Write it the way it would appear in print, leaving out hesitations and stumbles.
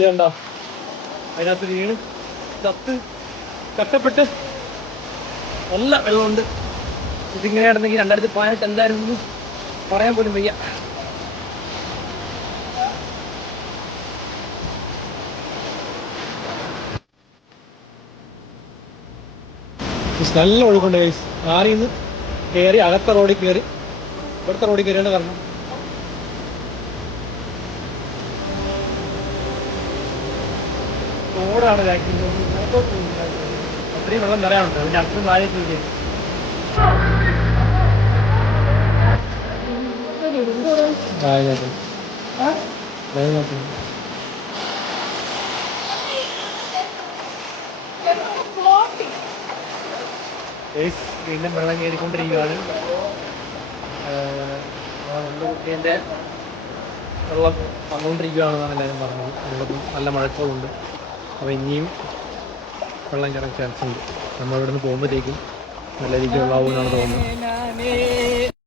ഇതുണ്ടോ അതിനകത്ത് വീണ് ചത്ത് കഷ്ടപ്പെട്ട് നല്ല വെള്ളമുണ്ട്. ഇതിങ്ങനെ ആയിരുന്നെങ്കിൽ 2018 എന്തായിരുന്നു പറയാൻ പോലും വയ്യ. നല്ല ഒഴുക്കുണ്ട് ഗൈസ്. ആറിന്ന് കയറി അകത്ത റോഡിൽ കയറി ഇവിടുത്തെ റോഡിൽ കയറിയാണ് കാരണം റോഡാണ് അത്രയും വെള്ളം നിറയാനുണ്ട്. അതിൻ്റെ അടുത്ത് താഴേക്ക് വീണ്ടും വെള്ളം കയറിക്കൊണ്ടിരിക്കുകയാണ്. കുട്ടീൻ്റെ വെള്ളം വന്നുകൊണ്ടിരിക്കുകയാണെന്നാണ് എല്ലാവരും പറഞ്ഞത്. നമ്മളിപ്പം നല്ല മഴക്കോളുണ്ട്. അപ്പോൾ ഇനിയും വെള്ളം കയറാൻ ചാൻസ് ഉണ്ട്. നമ്മളിവിടെ നിന്ന് പോകുമ്പോഴത്തേക്കും നല്ല രീതിയിൽ വെള്ളമാവുമെന്നാണ് തോന്നുന്നത്.